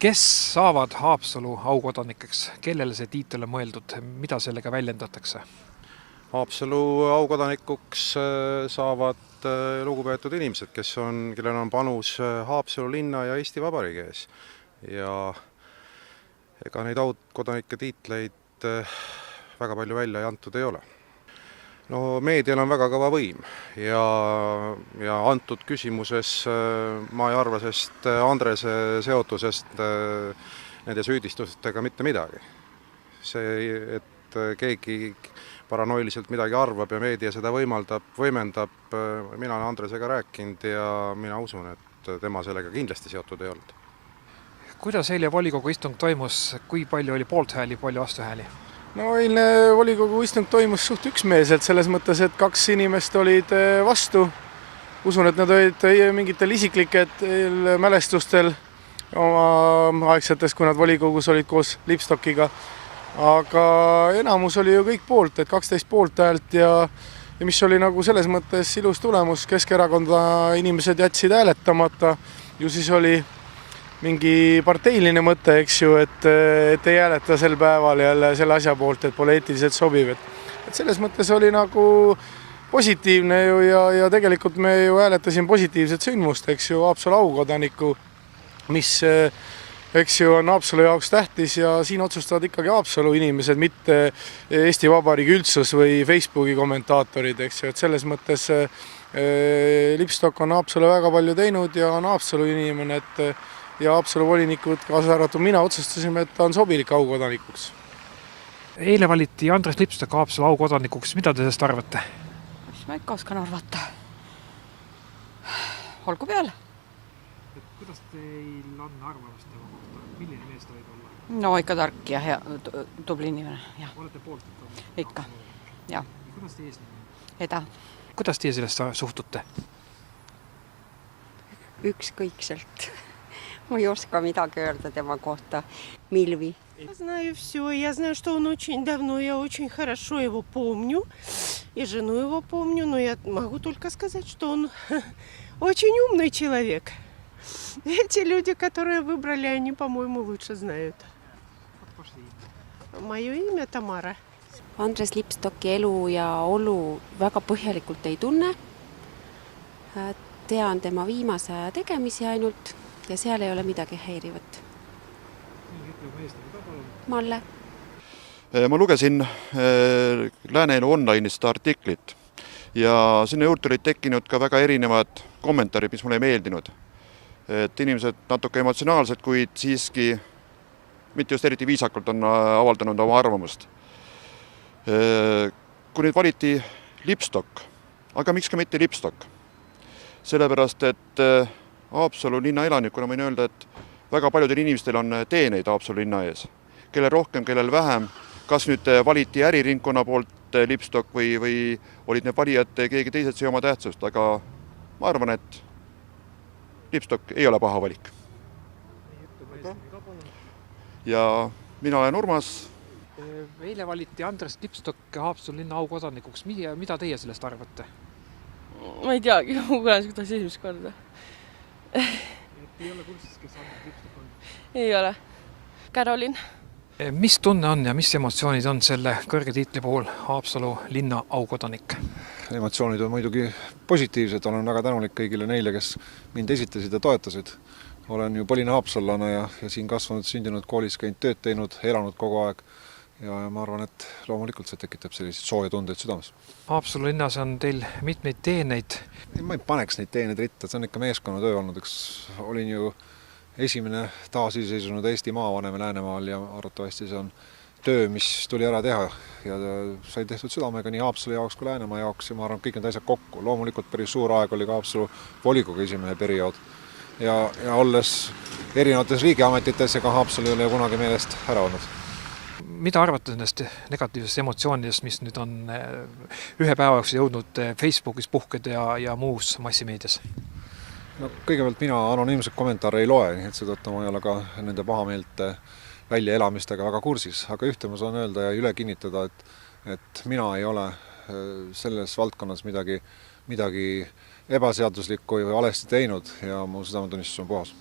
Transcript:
Kes saavad Haapsalu aukodanikeks? Kellele see tiitel on mõeldud? Mida sellega väljendatakse? Haapsalu aukodanikuks saavad lugupeetud inimesed, kellel on panus Haapsalu linna ja Eesti Vabariigi ees. Ja ega neid aukodanike tiitleid väga palju välja antud ei ole. No meedial on väga kõva võim ja antud küsimuses ma ei arva sest Andrese seotusest nende süüdistustega mitte midagi. See, et keegi paranoiliselt midagi arvab ja meedia seda võimendab, mina olen Andresega rääkinud ja mina usun, et tema sellega kindlasti seotud ei olnud. Kuidas eile volikogu istung toimus? Kui palju oli poolthääli, palju vastuhääli? No eilne volikogu istung toimus suht üksmeelselt selles mõttes, et 2 inimest olid vastu. Usun, et nad olid mingitel isiklikel mälestustel oma aegsetes, kui nad volikogus olid koos Lipstockiga. Aga enamus oli ju kõik poolt, et 12 poolthäält ja mis oli nagu selles mõttes ilus tulemus. Keskerakonda inimesed jätsid hääletamata, ju siis oli mingi parteiline mõte, eks ju, et ei hääleta sel päeval jälle selle asja poolt, et pole eetiliselt sobiv. Et selles mõttes oli nagu positiivne ju ja tegelikult me ju hääletasime positiivset sündmust, eks ju, Haapsalu aukodaniku, mis, eks ju, on Haapsalu jaoks tähtis ja siin otsustavad ikkagi Haapsalu inimesed, mitte Eesti Vabariigi üldsus või Facebooki kommentaatorid, eks ju, et selles mõttes Lipstock on Haapsalu väga palju teinud ja on Haapsalu inimene, ja Haapsalu volinikud, kaasa arvatud mina, otsustasime, et ta on sobilik aukodanikuks. Eile valiti Andres Lipstock Haapsalu aukodanikuks. Mida te sellest arvate? Mis ma ikka oskan arvata? Olgu peale. Kuidas teil on arvamust tema kohta? Milline mees ta võib olla? No ikka tark ja hea, tubli inimene. Ja. Olete poolt, et on? Ikka, ja. Kuidas teie eesnimi? Eda. Kuidas teie sellest suhtute? Ükskõikselt. Ma ei oska midagi öelda tema kohta. Milvi. Я знаю все. Я знаю, что он очень давно, я очень хорошо его помню. И жену его помню. Но я могу только сказать, что он очень умный человек. Эти люди, которые выбрали, они, по-моему, лучше знают. Мое имя Тамара. Andres Lipstocki elu ja olu väga põhjalikult ei tunne. Tean tema viimase aja tegemisi ainult ja seal ei ole midagi häirivat. Malle. Ma lugesin Lääne-Elu Online'ist artiklit ja sinna juurde olid tekkinud ka väga erinevad kommentaarid, mis mulle ei meeldinud. Et inimesed natuke emotsionaalsed, kuid siiski mitte just eriti viisakalt on avaldanud oma arvamust. Kui nüüd valiti Lipstock, aga miks ka mitte Lipstock? Sellepärast, et Haapsalu linna elanikuna võin öelda, et väga paljudel inimestel on teeneid Haapsalu linna ees. Kellel rohkem, kellel vähem. Kas nüüd valiti äriringkonna poolt Lipstock või olid need valijad keegi teised, see oma tähtsust, aga ma arvan, et Lipstock ei ole paha valik. Ja mina olen Urmas. Eile valiti Andres Lipstock Haapsalu linna aukodanikuks. Mida teie sellest arvate? Ma ei teagi, ma kuulen seda esimest korda. Ei ole kursis, kes Andres Lipstock on? Ei ole. Karolin. Mis tunne on ja mis emotsioonid on selle kõrge tiitli puhul Haapsalu linna aukodanik? Emotsioonid on muidugi positiivsed, olen väga tänulik kõigile neile, kes mind esitasid ja toetasid. Olen ju põline haapsallane ja siin kasvanud, sündinud koolis käinud tööd teinud, elanud kogu aeg ja ma arvan, et loomulikult see tekitab selliseid sooja tundeid südames. Haapsalu linnas on teil mitmeid teeneid. Ma ei paneks neid teeneid ritta, see on ikka meeskonnatöö olnud, eks olin ju esimene taasiseseisvunud Eesti maavanem Läänemaal ja arvatavasti see on töö, mis tuli ära teha ja sai tehtud südamega nii Haapsalu jaoks kui Läänemaa jaoks ja ma arvan, kõik need asjad kokku. Loomulikult päris suur aeg oli ka Haapsalu volikogu esimehe periood ja olles erinevates riigiametites ega Haapsalu ei ole kunagi meelest ära olnud. Mida arvate nendest negatiivsest emotsioonidest, mis nüüd on ühe päevaks jõudnud Facebookis puhked ja muus massimeedias? No, kõigepealt mina anonüümset kommentaare ei loe, nii et seetõttu ma ei ole ka nende pahameelt väljaelamistega väga kursis, aga ühte ma saan öelda ja üle kinnitada, et mina ei ole selles valdkonnas midagi ebaseaduslikku või valesti teinud ja mu südametunnistus on puhas.